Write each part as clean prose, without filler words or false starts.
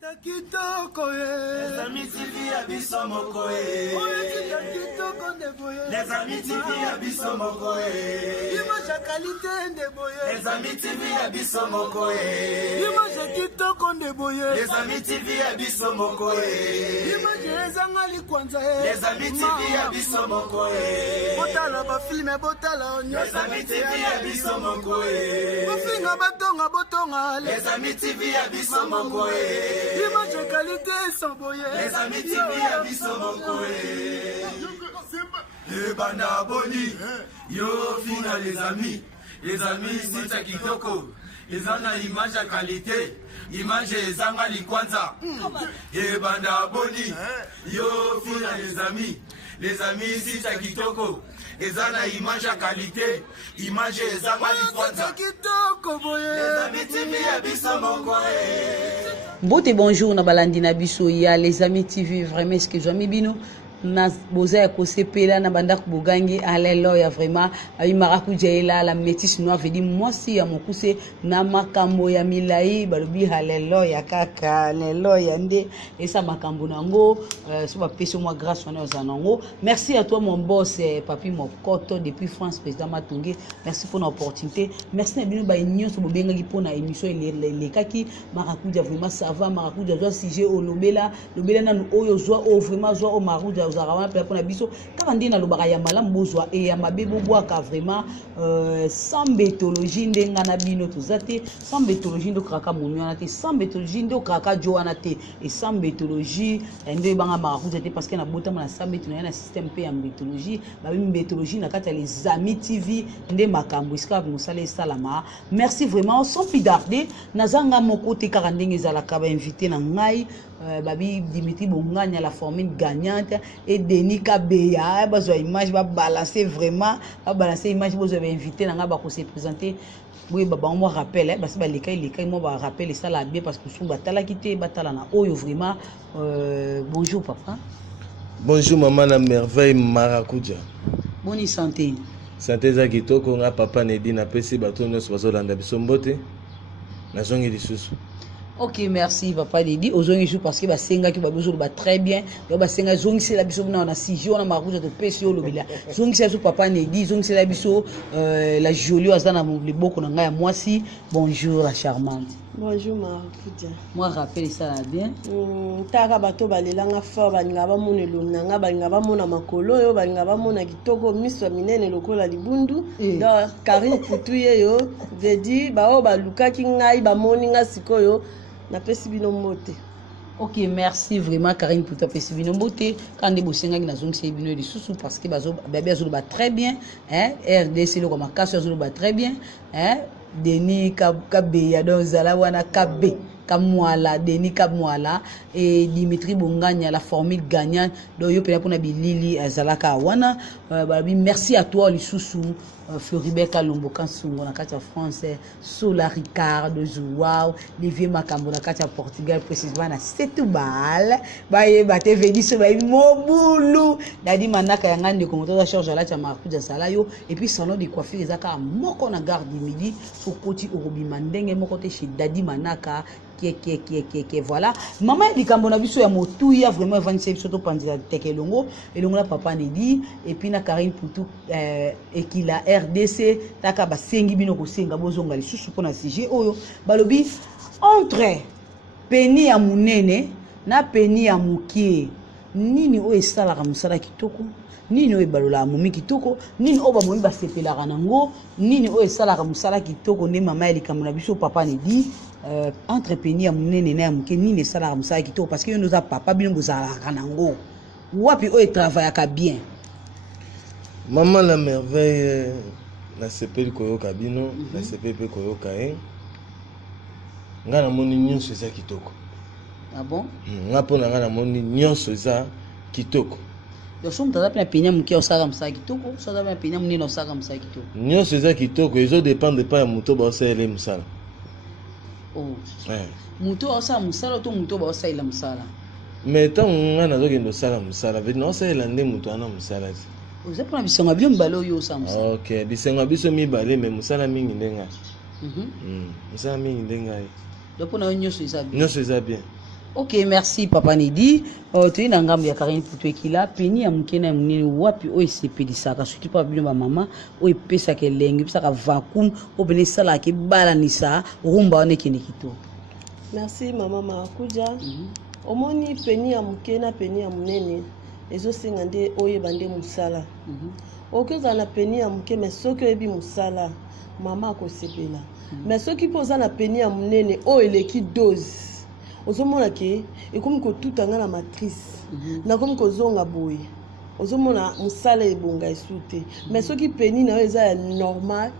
Les amis TV abisso mokoe. Les amis TV abisso mokoe. Image qualité ndeboye. Les amis TV abisso mokoe. Image kitoko ndeboye. Les amis TV abisso mokoe. Image ezangali kwanza. Les amis TV abisso mokoe. Botala ba film botala onyo. Les amis TV abisso mokoe. Bofinga batonga botonga. Les amis TV abisso mokoe. Image qualité sans boye. Les amis TV abisso mokoe. Le banda boni. Yo fina les amis sita kitoko. Ils ont une image à qualité. Image ezangali kwanza. Le banda boni. Yo fina les amis sita kitoko. Ils ont une image à qualité. Image ezangali kwanza. Les amis TV abisso mokoe. Mbote bonjour na balandi na biso ya les amis TV vraiment ce que j'aime bino na boza ko sepela na banda ko bogangi alléluia vraiment ayi marakuja ila la métis noir veut dire moi si ya mokuse na makambo ya milai balobi alléluia kaka alléluia nde esa makambo nango so ba peso moi grâce on ozanango. Merci à toi mon boss papi Mokoto depuis France président Matungé, merci pour l'opportunité, merci na bino ba union so bobenga ki pona émission les kaki marakuja vraiment ça va marakuja zo sujet o lobela na oyo zo o vraiment zo o marakuja uzarawana pe pona biso kaka ndina lobaka ya malamu bozwa e ya mabebo bwaka vraiment sans bétologie ndenga na bino tozate sans bétologie ndo kaka monyo te sans bétologie ndo kaka joana te et sans bétologie ndo banga marakuja te parce que na botama na sans bétologie na système pe ya bétologie ba bétologie na kata les amis TV nde makambo iska musale salama. Merci vraiment sans plus tarder nazanga moko te kaka ndenge ezalaka ba invité na ngai babi Dimitri Bonganya la formule gagnante et Denis Kabeya bazo image ba balancer vraiment ba balancer image bozo ba invité na nga ba ko se présenter. Oui baba on rappelle parce que les cas moi ba rappelle ça la bien parce que sou batala kité batala na oyo vraiment bonjour papa. Bonjour maman la merveille marakuja. Bonne santé. Santé za kitoko nga papa Nedi na pesi bato nyonso bazolanda biso mbote na zongi lisusu. Ok, merci papa Didi. Aujourd'hui, je parce que ba senga qui ba besoin ba très bien. Ba senga zongi c'est la biso na 6 jours na marouja de pesio lobila. Zongi c'est papa Nedi, zongi c'est la biso la jolie azana le boko na nga moi si. Bonjour la charmante. Bonjour Marakuja. Moi rappelle ça là bien. Taka bato balelanga fort balinga ba mona elonanga balinga ba mona makolo yo balinga ba mona kitoko miso minene lokola libundu. Donc Karine Putuye yo vedi ba o ba lukaki ngai ba moninga sikoyo na pesi bino mote. Ok, merci vraiment Karine pour ta pesi bino mote. Quand de bosenga na zongi c'est bino de sous parce que bazo bébé zo ba très bien, hein, RDC le comme casse zo ba très bien, hein. Denis Kabeya donc zala wana Kabe Kamwala Denis Kamwala et Dimitri Bonganya la formule gagnante donc yo pena pona bilili zalaka wana merci à toi lisusu Floribert Kalombo Kansungo na kati ya français Sola Ricardo Joao Olivier Makambo na kati ya Portugal précisément na Setubal baye bate vedi so baye mobulu dadi manaka yanga ndeko moto za charge la cha Marakuja Salayo et puis salon de coiffure ezaka moko na gare du midi sokoti orobima ndenge moko te chez dadi manaka qui voilà maman likambo na biso ya motuya vraiment vanise biso to pandira tekelongo elongo la papa Nedi et puis na Karine Poutou et qui la RDC taka basengi bino ko senga bozonga lisusu pona sujet oyo balobi entre peni ya munene na peni ya mukie nini o esalaka musala kitoko nini o ebalola momi kitoko nini o ba momi basepelaka nango nini o esalaka musala kitoko nde mama ya likambo na biso papa Nedi entrepreneur munene na muke nini esalaka musala kitoko parce que yo noza papa bino bozalaka nango wapi o travaillaka bien. Maman la merveille na sepeli koyoka bino na sepeli pe koyoka nga na moni nyonso eza kitoko. Ah bon? Nga pona nga na moni nyonso eza kitoko. Donc somme tata pe penya muke osaka musala kitoko so tata pe penya munene osaka musala kitoko. Nyonso eza kitoko ezo dépendre pas ya muto ba osala musala. Oh. Muto osala musala to muto ba osala musala. Mais tant nga na zokendo sala musala veut non osala nde muto ana musala. Vous êtes pour la bisenga bien balo yo ça musala. OK, bisenga biso mi balé mais musala mingi ndenga. Musala mingi ndenga. Donc on a nyonso eza bien. Nyonso eza bien. Ok, merci Papa Nedi. Tu es dans le ya Karine Poutou qui là, peni ya mukena munene wapi o sepedisaka surtout pas bino ba maman o epesa ke lengi pesa ka vacuum o bene sala ke balanisa rumba one kene kito. Merci maman Marakuja. Omoni peni ya mukena peni ya munene ezo singa nde oyeba nde musala. Okoza na peni ya muke mais soki oyebi musala mama akosepela. Mais soki poza na peni ya munene o eleki dose ozomona ke ekomi kotuta nga na matrice nakomi kozonga boye ozomona musala ebonga esute mais soki peni na yo eza ya normal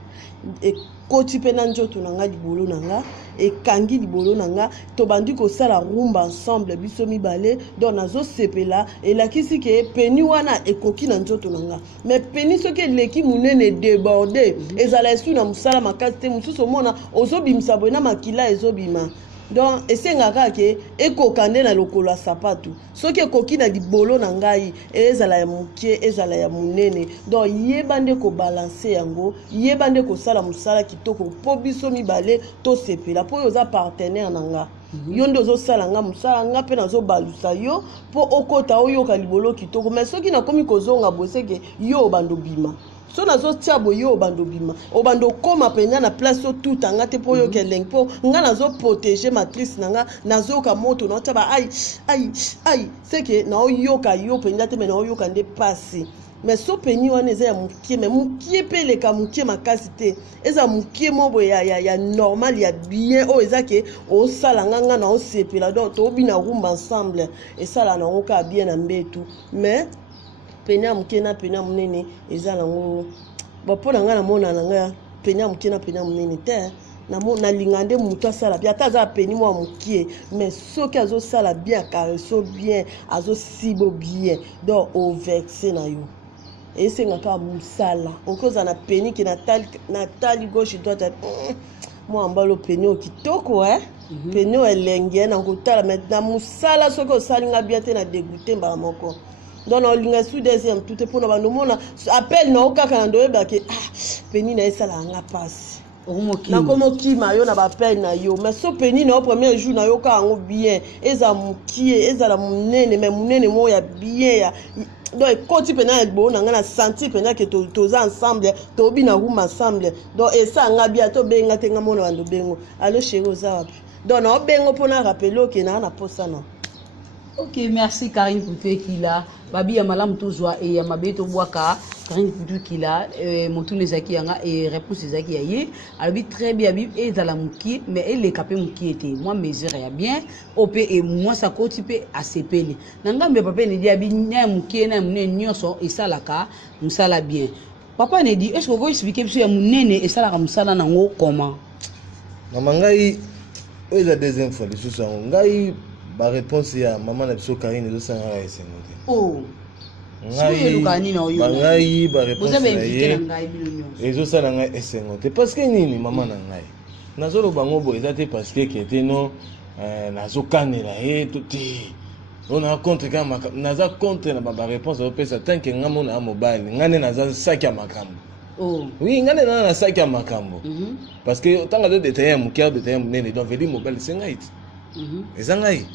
ekoti mpe na nzoto na nga libolo na nga ekangi libolo na nga tobandi kosala rumba ensemble biso mibale donc nazosepela elakisi ke peni wana ekoki na nzoto na nga mais peni soki eleki munene déborde ezala esu na musala makasi te mosusu omona ozobimisa boye na makila ezobima. Donc esengaka ke ekokande na lokolo ya sapatu soki ekoki na libolo na ngai ezala ya mukie ezala ya munene donc yeba nde ko balancer yango yeba nde ko sala musala kitoko po biso mibale to sepela po yoza partenaire na nga yo nde ozosala nga musala nga pe nazobalusa yo po okota oyoka libolo kitoko mais soki nakomi kozonga boseke yo bando bima so nazo tiabo yo bando bima obando koma penya na place tout anga te po yo keleng po nga nazo protéger matrice nanga nazo ka moto na taba ai c'est que na oyoka yo penya te me na oyoka nde pasi mais so peni wana eza ya mukie mais mukie pe le ka mukie makasi te eza mukie mobo ya normal ya bien o eza ke o sala nganga na o sepela donc to bina rumba ensemble et sala na oka bien na mbetu mais penya mukena penya munene eza nango bapo na nga na mona na nga penya mukena penya munene te na mona lingande mutu asala bien ata za peni mwa mukie mais soki azo sala bien caresso bien azo sibo bien donc au vexé na yo esengaka musala okoza na peni ki na tali gauche droite moi mbalo peni o kitoko peni o elenge na kotala mais na musala soki osalinga bien te na dégoûter mbala moko donc on linga sous deuxième tout pour na mona appel na okaka na ndoyeba ke peni na esala nga passe na komo kima yo na ba appel na yo mais so peni na au premier jour na yo ka ngo bien eza mukie eza la munene mais munene mo ya bien ya donc koti pena ebo na nga na senti pena ke toza ensemble to bi na room ensemble donc esa nga bia to benga te nga mona bando bengo allo chéri oza wapi donc na bengo pona rappelo ke na posa na. Ok, merci Karine Poutou qui là. Babi ya malam tozwa et ya mabeto boaka Karine Poutou qui là motu nezaki yanga et réponse ezaki yaye. Albi très bien bi et dans la muki mais elle est capé muki était. Moi mesure ya bien OP et moi ça kotipe ACP. Nangamba papa ne dia bi nya muki na mune nyoso et ça la ka musala bien. Papa ne dit est-ce que vous expliquer biso ya munene et ça la musala nango comment? Maman ngai o la deuxième fois les sous ngai ba réponse ya maman na biso Karine ezo sanga ya esengote. Oh. Ngai ba réponse na ye ezo sanga nga esengote parce que nini maman na ngai nazolo bango bo ezate parce que était non nazo kanela ye toti on a contre kama naza contre na ba réponse au pesa tant que ngamo na mobile ngane naza saki ya makambo. Oh. Oui, ngane na saki ya makambo. Parce que tant que détail mon cœur détail munene donc veut mobile c'est ngai. Ezangai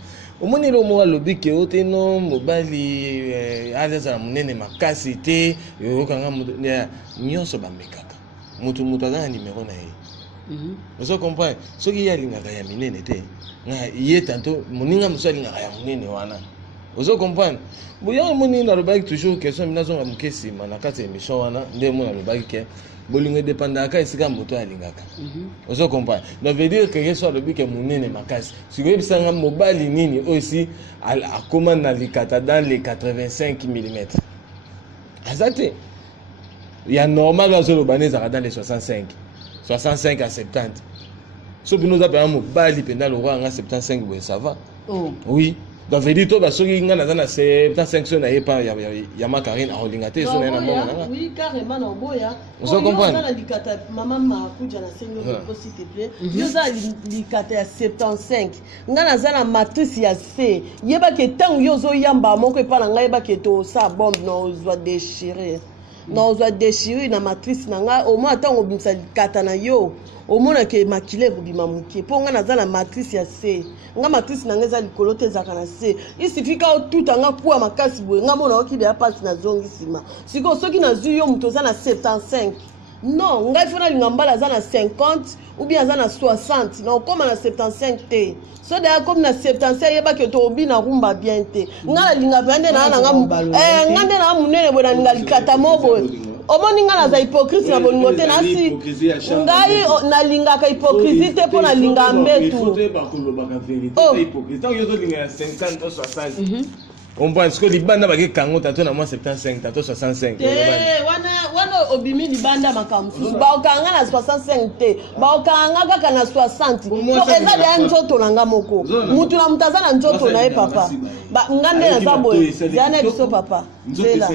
omoni lo mo alobi ke ote no mobali aza munene makasi te yokanga nyonso bamekaka mutu azana numéro na ye ozo comprendre soki ya lingaka ya minene te nga ye tanto moninga musali ngaka ya munene wana ozo comprendre boya omoni na lobaki toujours question minazo ngamukesi manakati émission wana nde mo na lobaki ke bolingo dépendaka esika moto alingaka ozo comprendre donc veut dire que soit le but que munene makasi si vous bisanga mobali nini aussi akoma na likata dans les 85 mm azate ya normal azo lobaneza dans les 65 à 70 so bino za pa mobali penda lo nga 75 bon ça va oui donc veut dire to ba soki nga na 75 so na yepa ya makarine a rolingate so na mona oui carrément na boya on comprend na likata maman Marakuja na sengo s'il te plaît yo za likata ya 75 nga na za na matrice ya C yeba ke tangu yo zo yamba moko epa na nga yeba ke to sa bombe no zo déchirer na ozwa déchirure na matrice na nga au moins ntango obimisa likata na yo omonake makile ekobima moke mpo nga naza na matrice ya C nga matrice na nga eza likolo te ezalaka na C isifika otuta nga kuwa makasi boye nga mona okibea mpasi nazongi nsima sikoyo soki nazwi yo moto oza na 75 non ngai fona linga mbala aza na 50 ou bien aza na 60 na okoma na 75 te so deya komi na 75 yebaki to obi na rumba bien te nga na linga mpe nde naa nanga nga nde naa munene boye na linga likata mo boye omoni nga naza hypocrite na bolingo te nasi ngai nalingaka hypocrisie te mpo nalinga mbetu on pense que libanda baki kango tato na moi 75 tato 65 wana obimi libanda makambo susu baokanga na 65 te baokanga kaka na 60 po eza deya nzoto na nga moko mutu na mutu aza na nzoto na ye papa nga nde naza boye zeya na biso papa zela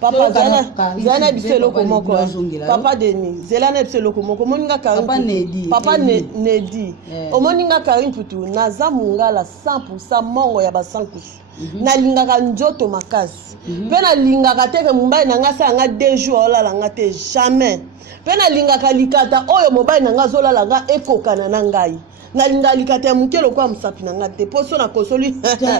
papa zeya na biso eloko moko papa deni zela na biso eloko moko omoni nga papa nedi omoni nga Karim Putu naza mongala 100% mongo ya basankusu nalingaka njoto makasi mpe nalingaka teke mobali na nga sa yanga 2 jours olala nga te jamais mpe nalingaka likata oyo mobali na nga azolala nga ekokana na ngai nalinga likata ya moke lokola mosapi na nga te mpo so na kosoli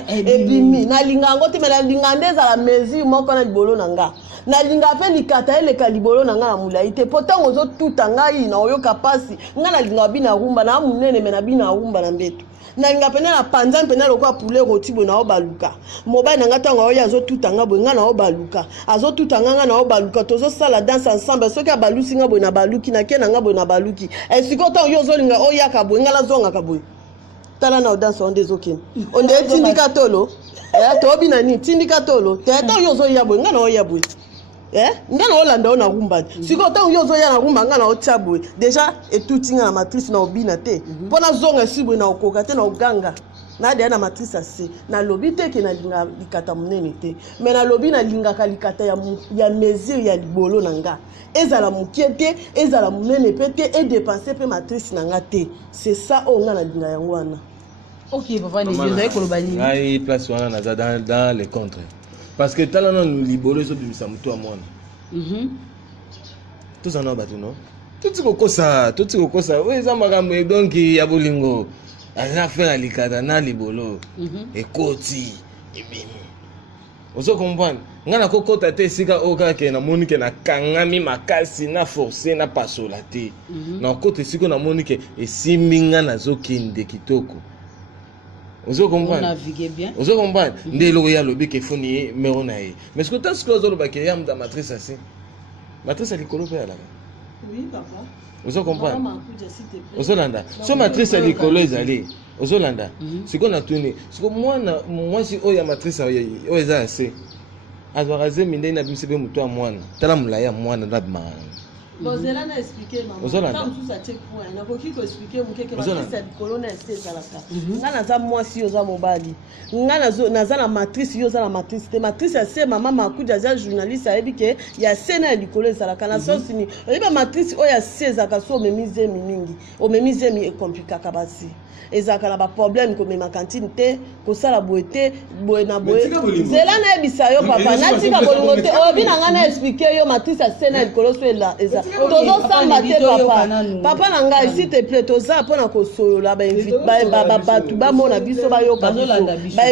ebimi nalinga yango te me nalinga nde ezala mesure moko na libolo na nga nalinga mpe likata eleka libolo na nga na molai te mpo ntango ozotuta ngai na oyoka mpasi nga nalinga bina rumba na monene me na bina rumba na mbeto nalinga pene na panza pene lokola poulet roti boye na obaluka mobali na nga ntango oyo azotuta nga boye nga na obaluka azotuta nga na obaluka tozosala danse ensemble soki abalusi nga boye na baluki nakie na nga boye na baluki esiko ntango yo ozolinga oyaka boye nga nazongaka boye tala na odanse onde ezokende onde etindika tolo tobi na nini tindika tolo te ntango yo ozoya boye nga na oya boye nga na olanda o na rumba sikoyo ntango yo ozoya na rumba nga na otia boye deja etuti nga na matrice na obina te mpo nazonga esi boye na okoka te na oganga nadeya na matrice ase nalobi te ke nalinga likata monene te me nalobi nalingaka likata ya mesure ya libolo na nga ezala mokie te ezala monene mpe te edepanse mpe matrice na nga te c'est ça oyo nga nalinga yango wana ok papa nezozali koloba nini ngai place wana naza dans le contre parce que tala nanu libolo ezobimisa motu ya mwana tozana bato no toti kokosa oyo eza makambo donki ya bolingo aza fera likata na libolo ekoti ebimi ozo comprendre nga na kokota te esika oyo kaka namoni ke nakangami makasi na force na pasola te na okota esika namoni ke esimbi nga nazokende kitoko ozo comprendre ozo comprendre nde eloko ya lobi ke foni ye mero na ye mais ce que tant ce que ozoloba ke ya muta matrice asi matrice ya likolo mpe alaka ozo comprendre ozolanda so matrice ya likolo ezali ozolanda sikoyo natuni sikoyo mwana mwasi oyo ya matrice oyo eza ya se azwaka zemi nde nabimisi mpe moto ya mwana tala molai ya mwana ndabimaka bozela na expliquer maman tant tout ça check point na koki ko expliquer mu keke matrice likolo na ese ezalaka nga naza mwasi yo za mobali nga naza na matrice yo za na matrice te matrice ya se mama makuja aza journaliste ayebi ke ya se na likolo ezalaka na sosi ni oyebi matrice oyo ya se ezalaka so omemi zemi mingi omemi zemi ekomplikaka basi ezalaka na baproblème komema kantine te kosala boye te boye na boye zela nayebisa yo papa natika bolingo te oyebi na nga na expliquer yo matrice ya se na likolo so eza tozosamba te papa na ngai s'il te plaît toza mpona kosolola bato bamona biso bayoka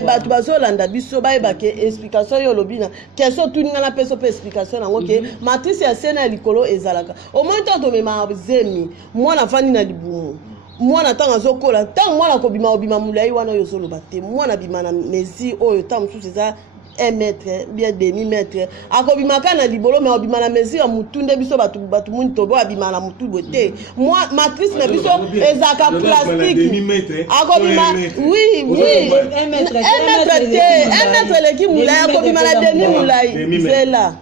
bato bazolanda biso bayeba ke explication oyo olobi na question tuninga na peso mpe explication nango ke matrice ya se na likolo ezalaka omoi ntango tomema zemi mwana afandi na libumu mwana ntango azokola ntango mwana kobima obima molai wana oyo ozoloba te mwana bima na mesure oyo ntango mosusu eza 1 mètre bien demi mètre akobimaka na libolo mais obima na mesure ya mutu nde biso bato muni tobo abima na mutu boye te matrice na biso ezalaka plastique akobima oui 1 mètre te 1 mètre eleki molai akobima na demi molai zela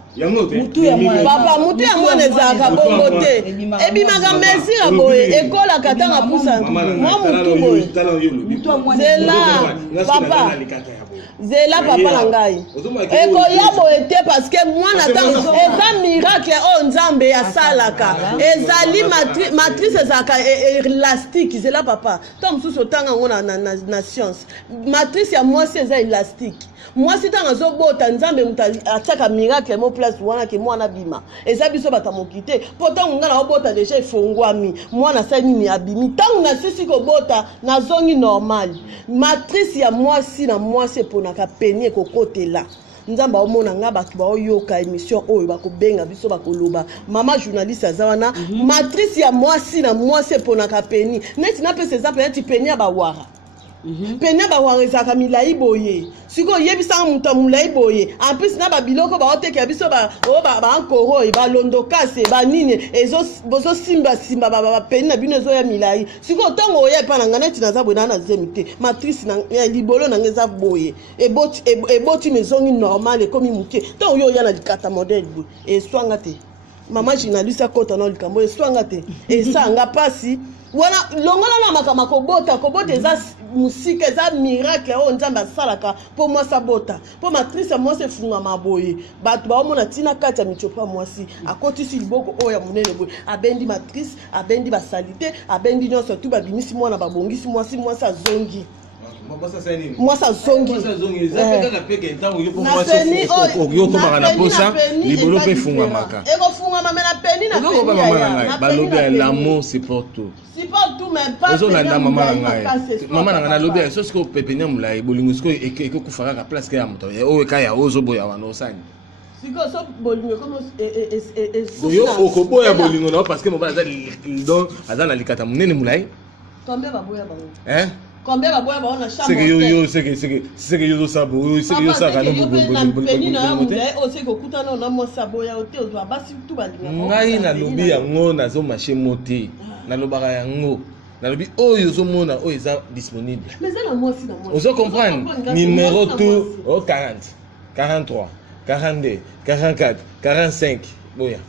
papa mutu ya mwana ezalaka bongo te ebimaka mesure boye ekolaka ntango apusa mwa mutu boye zela papa zela papa na ngai ekoya boye te parce que mwana ntango eza miracle oyo nzambe asalaka ezali matrice ezalaka élastique zela papa ntango mosusu otanga yango na science matrice ya mwasi eza élastique mwasi ntango azobota nzambe moto atiaka miracle mo place wana ke mwana bima eza biso batamokite pourtant nga na obota déjà ifongwami mwana sa nini abimi tangu na sisi ko bota na zongi normal matrice ya mwasi na mwasi ponaka peni ekokotela nzamba omona nga batu baoyoka émission oyo bakobenga biso bakoloba mama journaliste azawana matrice ya mwasi na mwasi ponaka peni neti na pesa exemple neti peni ya bawara penya bawarezaka milai boye siko yebisanga mutu ya mulai boye en plus na babiloko baotekela biso bankoro balondo kase banini bozosimbasimba bapeni na bino ezoya milai siko ntango oya epa na nga neti naza boye na zemi te matrice ya libolo nanga eza boye eboti mezongi normal ekomi moke ntango oyo oya na likata modele boye eswanga te mama journaliste akota na likambo eswanga te esanga pasi wana longola na makama kobota eza musika eza miracle o nzambe asalaka po mwasi abota po matrice mwasi efunga maboye bato baomona tina kati ya michopa mwasi akotisi liboko oyo ya monene boye abendi matrice abendi basalite abendi nyonso tu babimisi mwana babongisi mwasi azongi mwasi azongi oyokomaka na posa libolo mpe efungwamaka ekofungwama me na peni na peni balobi ya l'amour support tout ozolanda mama na ngai mama na ngai nalobi ya so sikoyo pepenia molai bolingo sikoyo ekokufa kaka place ke ya moto oyo eka ya ozoboya wana osani oyo okoboya bolingo nao parce que mobali aza na likata monene molai combien baboya baona chambre c'est que yo sabo c'est que yo saka no kutana na mwasa boya ote ozwa basi tu balinga ngai nalobi yango nazo marché moté nalobaka yango nalobi oyo ozomona oyo eza disponible mais na mwasi na mwasi ozo comprendre numéro tout 40 43 42 44 45 boya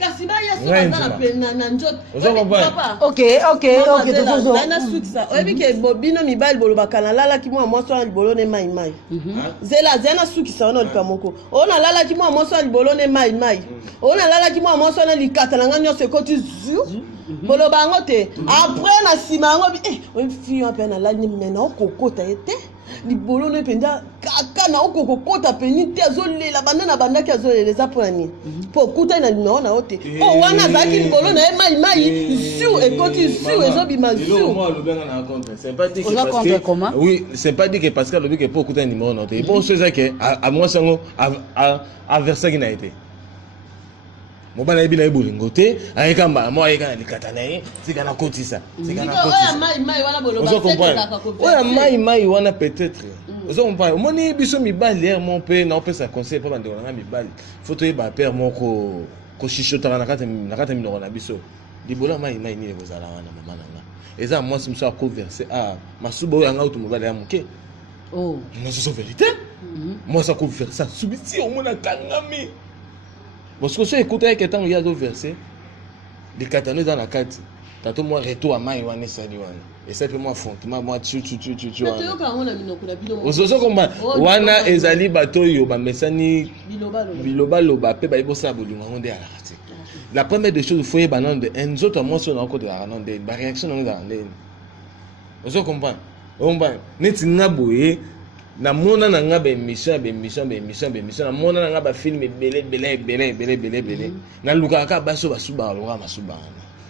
kasi baya soka na pena na njoto ok tozo na sukisa oyebi ke bobino mibali bolobaka na lala ki mwa mwasi na libolo ne mai zela zena sukisa ona likamoko ona lala ki mwa mwasi na libolo ne mai ona lala ki mwa mwasi na likata na nganyo se koti zu boloba ngo te après na sima ngo oyebi fi on pena la ni mena okokota ete libolo ne penda kaka na okokota peni te azolela banda ki azolela za pour nani po kuta na naona ote wana zaki libolo na mai sur ekoti sur ezobima sur moi le benga na contre sympathique parce que oui sympathique parce que le bique po kuta numéro na ote bon chose que à moi sango à verser qui n'a été mobala ebila ebolingo te ayekamba mo ayeka na likata na ye tika na kotisa mai wana boloba oya mai wana peut-être ozo comprendre omoni biso mibali er mon pe na opesa conseil pa bandeko na mibali faut yeba père moko ko shishotaka na kata minoko na biso libola mai nini kozala wana mama nanga eza moi simso a converser masuba oyo anga utu mobali ya moke non c'est vérité moi ça converser ça subiti omona kangami parce que si écoute avec temps il y a deux versets les catanes dans la carte tato moi retour à mai wana sali wana et ça peut moi fondement moi tu ozo komba wana ezali bato yo ba mesani biloba pe ba ibosa bolingo nde ala kati la première des choses faut y banande en autres moi sur encore de la banande ba réaction dans ndene ozo komba omba neti ngaboye na mona na nga be mission na mona na nga ba film belé na luka ka baso basuba loka masuba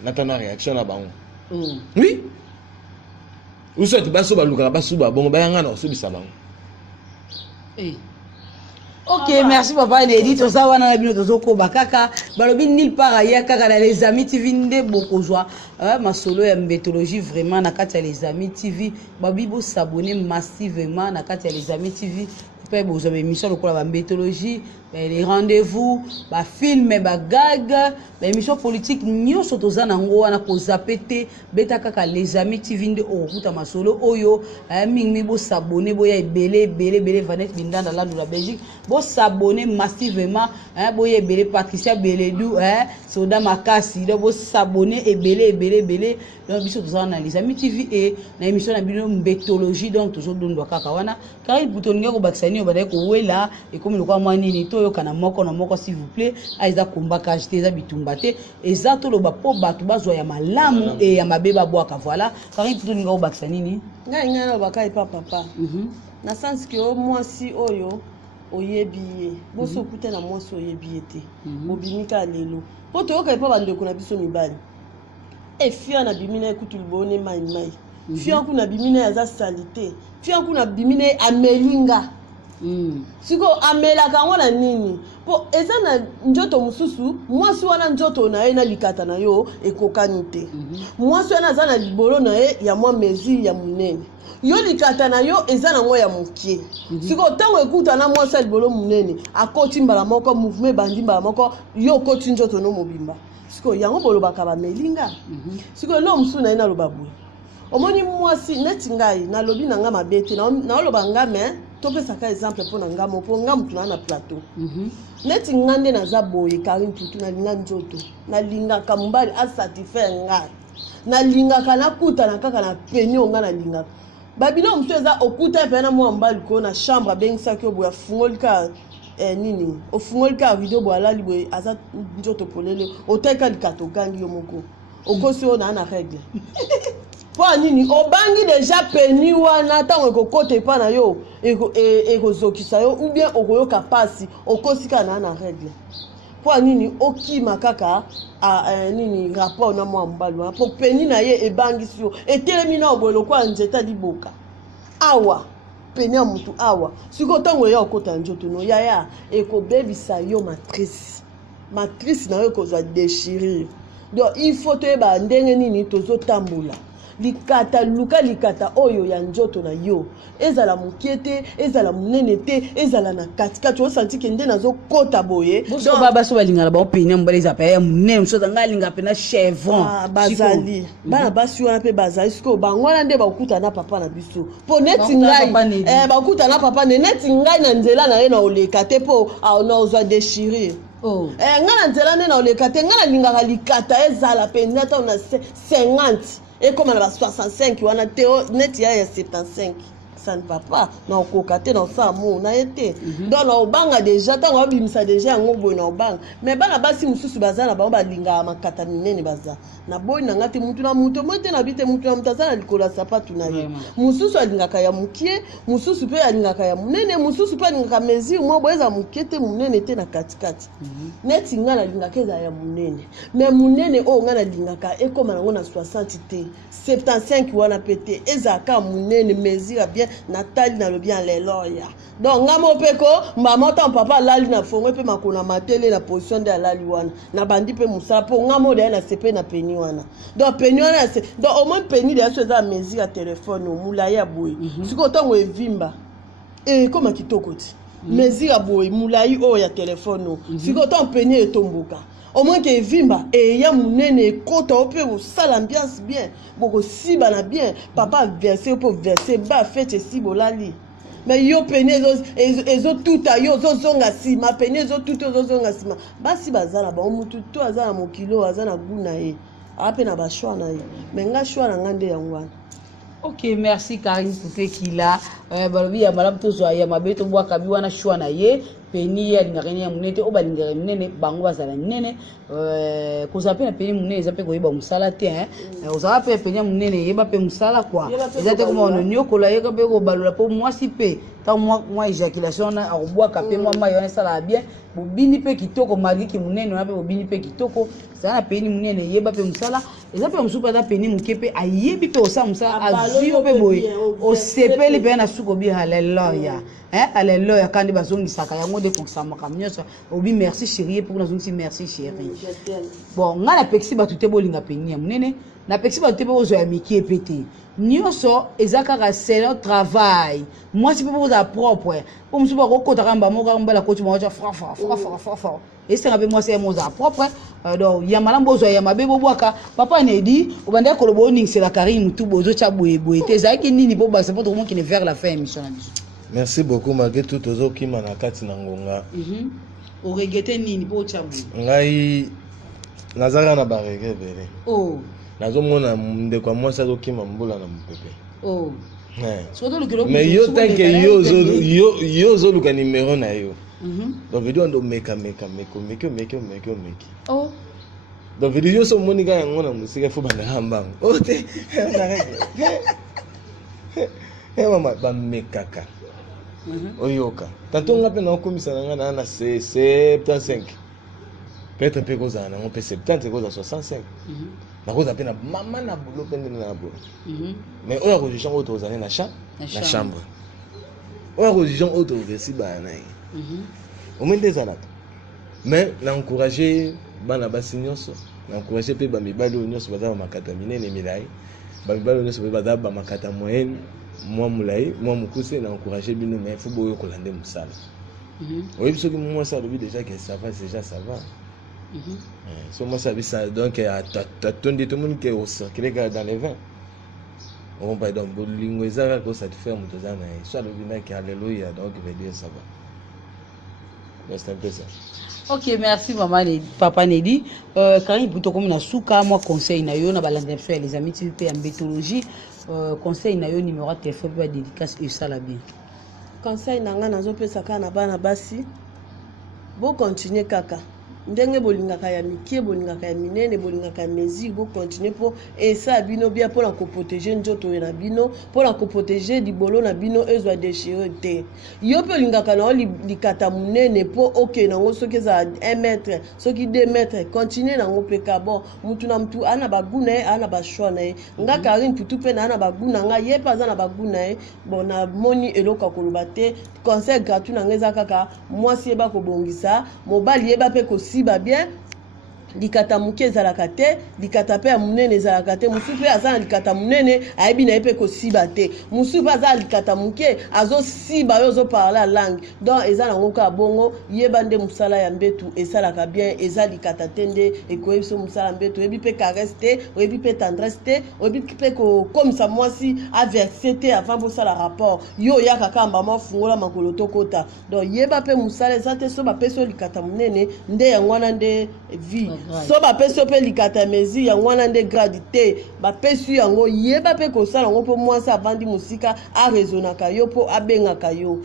na tana réaction na bango oui ou soit baso ba luka basuba bongo bayanga na osubisa bango ok merci papa Lady toza wana na bino tozokoba kaka balobi nil part ailleurs kaka na les amis TV nde bokozwa masolo ya mbetologie vraiment na kati ya les amis TV babibo s'abonner massivement na kati ya les amis TV pe bozwa émission lokola ba mbetologie les rendez-vous ba film ba gag ba émission politique nyonso toza nango wana ko zapete beta kaka les amis TV nde okuta masolo oyo mingi bo s'abonner boya ebele Vanette Bindanda la la Belgique bo s'abonner massivement boya ebele Patricia Beledou Soda Makasi bo s'abonner ebele donc biso toza na les amis TV et na émission na bino mbetologie donc tozo dondo kaka wana car il boutonga ko baksani obada ko wela et comme le quoi moi nini yokana moko na moko s'il vous plaît aiza kombaka ajité eza bitumba te eza to loba po bato bazwa ya malamu et ya mabeba bwaka voilà car il tout ninga obakisa nini ngai ngana obaka ipa papa na sens que o mwasi oyo oyebi boso okuta na mwasi oyebi ete obimika lelo po toyoka epa bandeko na biso mibali efia na bimina ekutu libone mai fia kuna bimina aza salite fia kuna bimina amelinga siko amelaka yango na nini po eza na njoto mosusu mwasi wana njoto na ye na likata na yo ekokani te mwasi wana aza na libolo na ye ya mwa mesure ya monene yo likata na yo eza na mwa ya mokie siko ntango ekuta na mwasi ya libolo monene akoti mbala moko mouvement ebandi mbala moko yo okoti njoto no mobimba siko yango bolobaka bamelinga siko elo mosusu na ye naloba boye omoni mwasi neti ngai nalobi na nga mabe te naoloba nga me topesaka exemple mpo na nga moko nga mutu na plateau neti nga nde naza boye Karine Tutu nalinga njoto nalingaka mobali asatisfaire nga nalingaka nakutana kaka na penio nga nalingaka babino mosusu eza okuta mpe na mwa mobali ko na chambre abengisaki yo boye afungolika nini ofungolika rideau boye alali boye aza njoto polele otaika likata ogangi yo moko okosi oyo na règle po nini obangi deja peni wana ntango ekokota epa na yo ekozokisa yo ou bien okoyoka pasi okosika na règle po nini okima kaka nini rapport na mwa mobali wana po peni na ye ebangisi yo etelemi na oboye lokwa nzeta liboka awa peni ya mutu awa siko ntango eya okota njoto no yaya ekobebisa yo matrice na yo ekozwa déchirure donc il faut toyeba ndenge nini tozotambola likata luka likata oyo ya njoto na yo ezala mokie te ezala monene te ezala na katikati osanti ke nde nazokota boye boso baba so balingana baopenia mobali eza pe ya monene mosusu anga alinga mpe na chevron bazali bana basi wana mpe bazali sikoyo bango wana nde bakuta na papa na biso mpo neti ngai bakuta na papa neti ngai na nzela na ye na oleka te mpo na ozwa déchirure nga na nzela nde na oleka te nga nalingaka likata ezala mpe nata na 50 ekoma na ba 65 wana te neti ya 75 ça ne va pas na okoka te na osala mo na ye te donc na obanga déjà ntango babimisa déjà yango boye na obanga mais bana basi mosusu baza na bango balingaka makata minene baza na boyi na nga te mutu na mutu moi te na bi te mutu na mutu aza na likolo ya sapatu na ye mosusu alingaka ya mokie mosusu mpe alingaka ya monene mosusu mpe alingaka mesure mwa boye eza mokie te monene te na katikati neti nga nalingaka eza ya monene mais monene oyo nga nalingaka ekoma nango na 60 te 75 wana mpe te ezalaka monene mesure bien natali na lobi en leloya donc nga mopeko mama tan papa alali na fongo pe makona matele na position de alali wana na bandi pe musala po nga mo de na sepe na peni wana donc peni wana donc au moins peni de so za mesure ya téléphone mula ya boy siko tango evimba koma kitoko ti mesure ya boy mulai o ya téléphone siko tango peni etomboka au moins que vimba et ya munene kota ope ko sala ambiance bien boko siba na bien papa verser pour verser ba fete si bolali mais yo pene ezo tuta yo zo zonga sima pene ezo tuta zo zonga sima basi bazala ba mutu to azana mokilo azana guna ye ape na ba choix na ye mais nga choix na ngande yangwana. Ok, merci Karine Tutu kila balobi ya malamu tozwa ya mabe to bwa kabi wana choix na ye peni ya lingakeni ya munete o balingaka munene bango bazala munene koza pe na peni munene eza pe koyeba musala te ozala pe peni ya munene yeba pe musala kwa eza te koma ono nyokola yeka pe ko balola po mwasi pe ta mwa éjaculation na akobwaka pe mwa mayi wana esala bien bobini pe kitoko malgré ki munene wana pe bobini pe kitoko eza na peni munene yeba pe musala eza pe mosusu pe aza peni moke pe ayebi pe osala musala azwi yo pe boye osepeli pe na suko bi haleluya haleluya kandi bazongisaka yango de kokisa makambo nyonso obi merci chérie pour nazongisi merci chérie bon nga na pexi bato te bolinga peni ya munene na pexi bato te pe ozwa ya miki epete nyonso eza kaka c'est notre travail mwasi mpe ozala propre po mosusu bakokota kamba moko mbala koti moko fra esenga mpe mwasi yemo ozala propre donc ya malamu ozwa ya mabe bobwaka papa nedi obandaki koloba oningisela Karine mutu bozotya boyeboye te ezalaki nini po bakisa po tokomokende vers la fin émission na biso. Merci beaucoup malgré tout tozokima na kati na ngonga oregete nini po otya boye ngai nazaka na barege ebele nazomona ndeko ya mwasi azokima mbula na mopepe mais yo tanke yo ozoluka numero na yo donc veut dire ndo meka donc veut dire yo so moni ka yango na musika fo bana hambango ote mama ba mekaka oyoka tanto nga mpe naokomisa na nga na na 75 peut-être mpe kozala nango mpe 70 ekozala 65 nakozala mpe na mama na bulo mpe ndenge na bulo mais oyo akozwi oyo tozali na chambre oyo akozwi oyo toversi bana na ye omoi nde ezalaka mais naencourage bana basi nyonso naencourage mpe bamibali oyo nyonso baza bamakata minene milai bamibali oyo nyonso mpe baza bamakata moyenne mwa molai mwa mokuse naencourage bino mais fo boyokola nde mosala oyebi soki mwasi alobi déjà que ça va déjà ça va so mwasi abi ça donc atondi tomoni ke osircule kaka dans les vins okompa donc bolingo eza kaka osatisfaire moto oza na ye so alobi naki alleluya donc veut dire ça va c'est un peu ça. Ok, merci maman papa Nedi. Quand il peut comme na souka moi conseil na yo na balanda faire les amis tu en bétologie conseil na yo numéro de téléphone pour dédicace et ça la bien. Conseil na nga nazo pesa kana bana basi bo continuer kaka ndenge bolingaka ya mikie bolingaka ya minene bolingaka ya mezi bo continuer po esa bino bia po na ko protéger njoto na bino po na ko protéger libolo na bino ezwa déchirer te yo pe lingaka na likata munene po ok nango soki za 1 mètre soki 2 mètres continuer nango peka bon mutu na mutu ana baguna ana ba choix na nga Karine Putu pe na ana baguna nga ye pa za na baguna bon na moni eloka koloba te conseil gratuit na ngeza kaka mwasi eba ko bongisa mobali eba pe ko siba bien likata muke ezalaka te likata pe ya munene ezalaka te musu pe aza na likata munene ayebi na ye pe kosiba te musu pe aza na likata muke azosiba yo ozoparla langue donc eza nango kaka bongo yeba nde mosala ya mbetu esalaka bien eza likata te nde ekoyebi so mosala mbetu oyebi mpe caresse te oyebi mpe tendresse te oyebi mpe kokomisa mwasi averse te avant bosala rapport yo oyaka kamba mafungola makolo tokota donc yeba mpe mosala eza te so bapesi yo likata munene nde yango wana nde vie so bapesi pe likata mezi yango wana nde grade te bapesi yango yeba pe kosala yango po mwasi avandi musika arezonaka yo po abengaka yo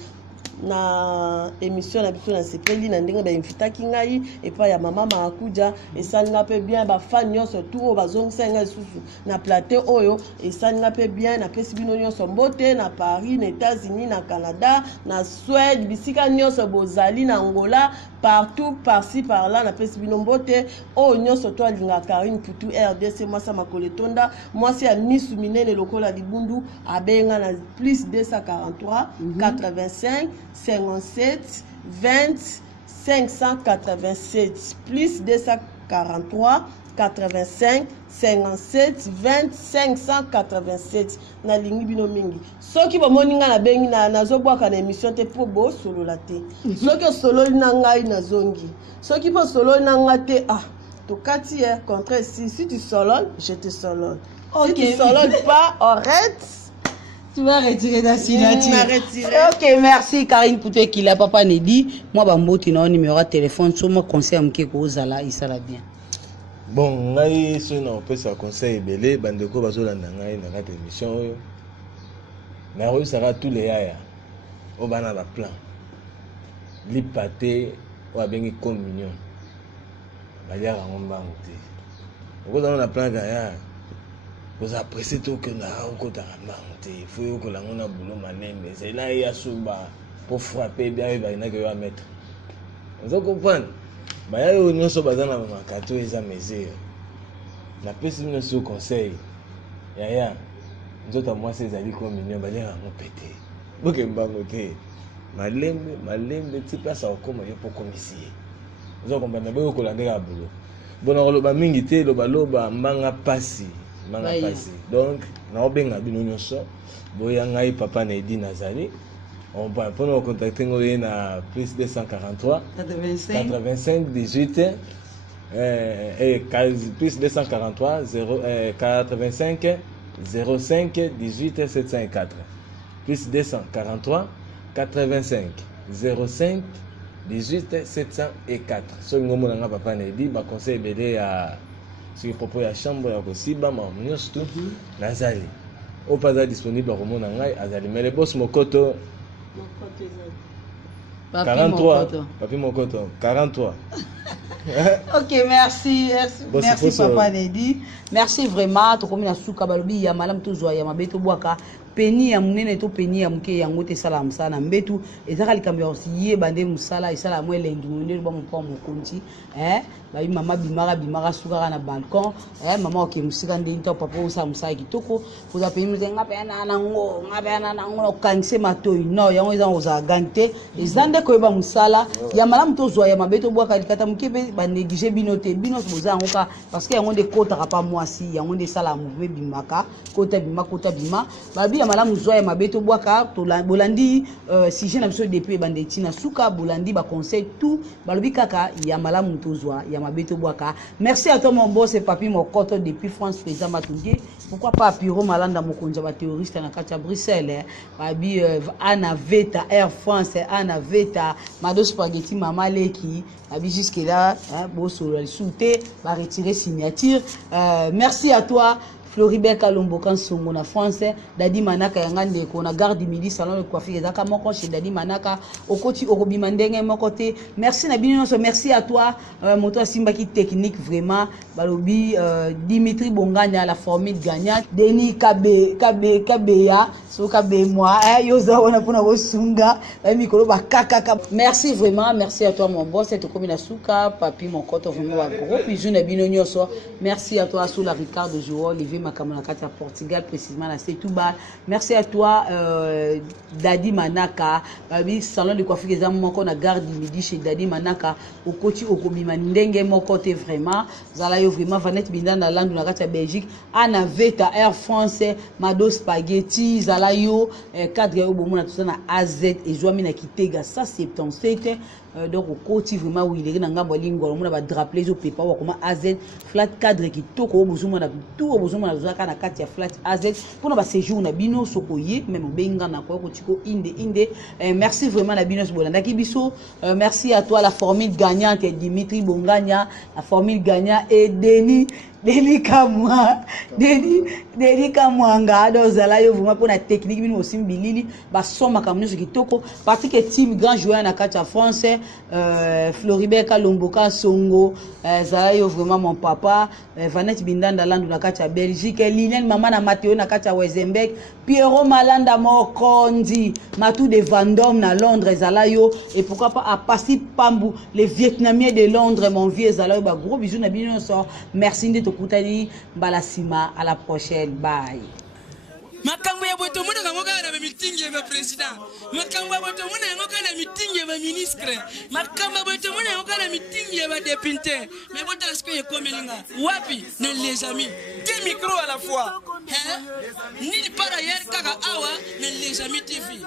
na émission na biso na sepeli na ndenge ba invitaki ngai epa ya mama Marakuja esalinga pe bien ba fan nyonso tout bazongisa ngai susu na plateau oyo esalinga pe bien na pesi bino nyonso mbote na Paris na États-Unis na Canada na Suède bisika nyonso bozali na Angola partout par-ci par-là na pesi bino mbote oyo nyonso to alinga Karine Putu RDC mwasa makoletonda mwasi ya misu minene lokola libundu abenga na plus 243 85 57 20 587 plus 243 85 57 20 587 na lingi bino mingi soki bomoni nga na bengi na nazobwaka na émission te po bo solo la te soki solo na ngai na zongi soki po solo na nga te to kati contre si tu solo je te solo si tu solo pas arrête. Tu vas retirer ta signature. Ok, merci Karine Putu qui l'a papa Nedi. Moi, bamboti na numéro de téléphone. Sur moi, conseil amke ko zala, il sera bien. Bon, ngai so na opesa conseil belé bandeko bazolanda ngai na kati émission oyo. Na oyo sera tous les yaya. O bana ba plan. Li pâté o abengi communion. Balia ngombango te. Oko na plan ga ya. Vous appréciez tout que na okota mbango il faut que la ngona boulot manembe c'est là il y a suba pour frapper bien il va y que va mettre vous comprenez ba ya yo nyonso bazana makato eza mesure na pesi mino so conseil ya nzota moi ces ali communion ba ya mo pété boke mbango te malembe ti place okoma yo pour commissaire vous comprenez ba yo ko landeka boulot bona loba mingi te loba mbanga pasi manga pasi donc na obenga bino nyonso boya ngai papa Nedi Nazali on peut nous contacter ngoye na plus 243 85 18 et plus 243 85 05 18 704 plus 243 85 05 18 704 so ngomo na papa Nedi ba conseil belé à sur propos ya chambre ya kosiba ma nyonso tout nazali o pas disponible à komona ngai azali mais le boss mokoto 43 papi mokoto 43 ok merci papa Nedi merci vraiment to komina suka balobi ya malam to zwa ya mabeto bwaka peni ya munene to peni ya muke yango te sala musala mbetu ezaka likambo aussi ye bande musala esala mo elengi monde ba mo pa mo konti ba mama bimara suka na balcon mama oke musika ndi to papa usa musala kitoko poza peni muzenga pe na ngo kanse matoi no yango eza oza gante ezande ko ba musala ya malamu to zwa ya mabeto bwa kalikata muke ba négliger binote bino boza ngoka parce que yango de kota pa mwasi yango de sala mouvement bimaka kota bima babi ya malamu zwa ya mabeto bwaka to bolandi sujet na biso depuis bande tina suka bolandi ba conseil tout balobi kaka ya malamu to zwa ya mabeto bwaka. Merci à toi mon boss et papi mokoto depuis France président Matungi. Pourquoi pas Piro Malanda mokonja ba terroriste na kati ya Bruxelles babi Anna Veta Air France Anna Veta Mado Spaghetti Mama Leki babi jusque là bosso le souté va retirer signature. Merci à toi Floribert Kalombo Kansongo na français Dadi Manaka yangande ko na garde midi salon de coiffure ezaka moko chez Dadi Manaka okoti okobima ndenge moko te. Merci na bino so merci à toi moto Simbaki technique vraiment balobi Dimitri Bonganya la formule gagnante Denis Kabeya so Kabe moi yoza ona pona ko sunga mikolo ba kaka. Merci vraiment, merci à toi mon boss et to komina suka papi mon koto vraiment ba gros bisous na bino nyoso. Merci à toi sous la Ricardo Joao Olivier Makamona kata Portugal précisément na Setouba. Merci à toi Dadi Manaka babi salon de coiffure ezam moko na garde midi chez Dadi Manaka okoti okobima ndenge moko te vraiment zala yo vraiment Vanette Binda na landu na kata Belgique Anna Veta Air France Mado Spaghetti zala yo cadre yo bomona tout ça na AZ ezwami na Kitega 177 donc okoti vraiment oui na ngambo lingolo mona ba drapeau zo pepa wa koma AZ flat cadre kitoko obozuma na tout obozuma na zaka na kati ya flat AZ pona ba séjour na bino sokoye même benga na ko tiko inde merci vraiment na bino bolanda ki biso. Merci à toi la formule gagnante Dimitri Bonganya la formule gagnant et Denis Kamwanga dozala yo vraiment pour la technique bino aussi bilili ba soma kamno so kitoko parce que team grand joueur na kati ya français Floribert Kalombo Kansongo zala yo vraiment mon papa Vanette Bindanda landu na kati ya Belgique Liliane mama na Matteo na kati ya Wezenbeck Pierrot Malanda Mokondi Matou de Vendôme na Londres zala yo et pourquoi pas à Passy Pambu les Vietnamiens de Londres mon vieux zala yo ba gros bisous na bino so merci de Koutani Balasima, à la prochaine, bye. Makambo ya boto muna kangoka na meeting ya president. Makambo ya boto muna kangoka na meeting ya ministre. Makambo ya boto muna kangoka na meeting ya député. Mais boto asko ye komelinga. Wapi ne les amis. Deux micros à la fois. Ni par ailleurs kaka awa ne les amis TV.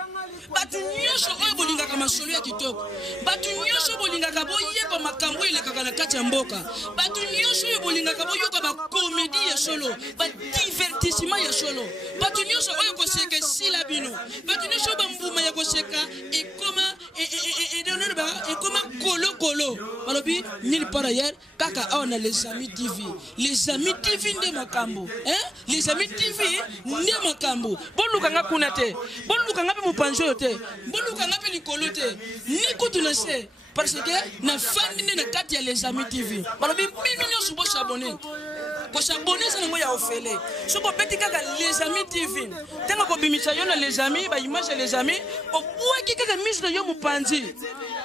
Batu nyosho oyo bolinga kama solo ya kitoko. Batu nyosho bolinga kabo yeba makambo ile kaka na kati ya mboka. Batu nyosho oyo bolinga kabo yoka ba comédie ya solo, ba divertissement ya solo. Batu nyosho oyo koseka sila bino. Batu nyosho ba mbuma ya koseka et comment kolo. Balobi nil par ailleurs kaka on a les amis TV. Les amis TV nde makambo. Les amis TV nde makambo. Boluka nga kunate. Boluka nga pe mupanjo te. Boluka nga pe likolo te. Ni kutunase. Parce que na famille na kati ya les amis TV. Balobi bino nyoso bo s'abonner. Ko s'abonner ça ngoya ofele. Soko beti kaka les amis TV. Tenga ko bimisa yo na les amis, ba image les amis, o bwaki kaka mise na yo mupanzi.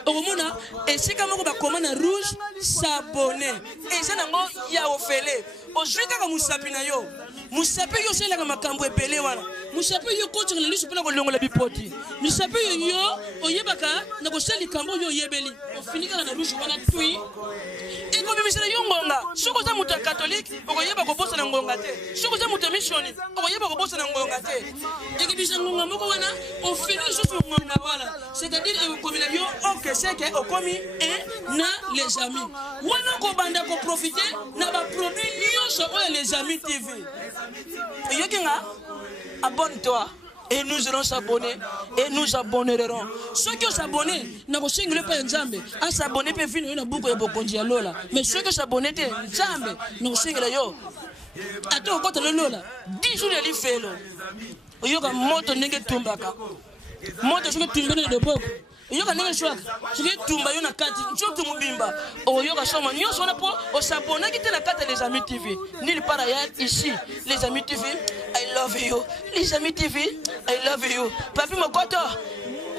Okomona esika moko ba komana rouge s'abonner. Et ça nango ya ofele. Ozwi kaka musapi na yo. Musapi yo sela ka makambo epele wana. Musapi yo ko tshona liso pela ko longola bipoti. Musapi yo oyebaka na ko seli kambo yo yebeli. Ofinika na rouge wana tui. Eko bimisela yo ngonga. Soko za muta catholique okoyeba ko bosa na ngonga te. Soko za muta mission okoyeba ko bosa na ngonga te. Eki bisa ngonga moko wana ofina susu ngonga wala. C'est-à-dire okomila yo OK c'est que okomi na les amis. Wana ko banda ko profiter na ba produit nyonso oyo les amis TV. Yokinga abonne-toi et nous allons s'abonner et nous abonnerons. Ceux qui s'abonnent, n'a pas single pas Nzambe. À s'abonner peut finir une boucle de bokonji à Lola. Mais ceux qui s'abonnent, Nzambe, nous single yo. Attends, quand le Lola, 10 jours de l'ifelo. Yoga moto nenge tumbaka. Moto je me tumbe de bok. Yoga nenge chouak. Je vais tumba yo na kati. Ncho tumubimba. O yoga soma nyonso na po o s'abonner qui te na kati les amis TV. Nulle part ailleurs ici, les amis TV. I love you. Les Amis TV, I love you. Papi Mokoto,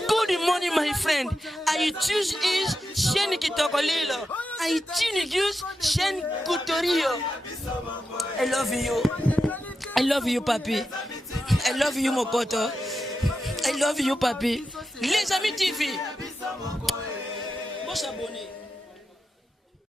good morning, my friend. I choose is Shen Kitokolilo. I choose Shen Kutorio. I love you. I love you, Papi. I love you, Mokoto. I love you, Papi. Les Amis TV. Bon s'abonner.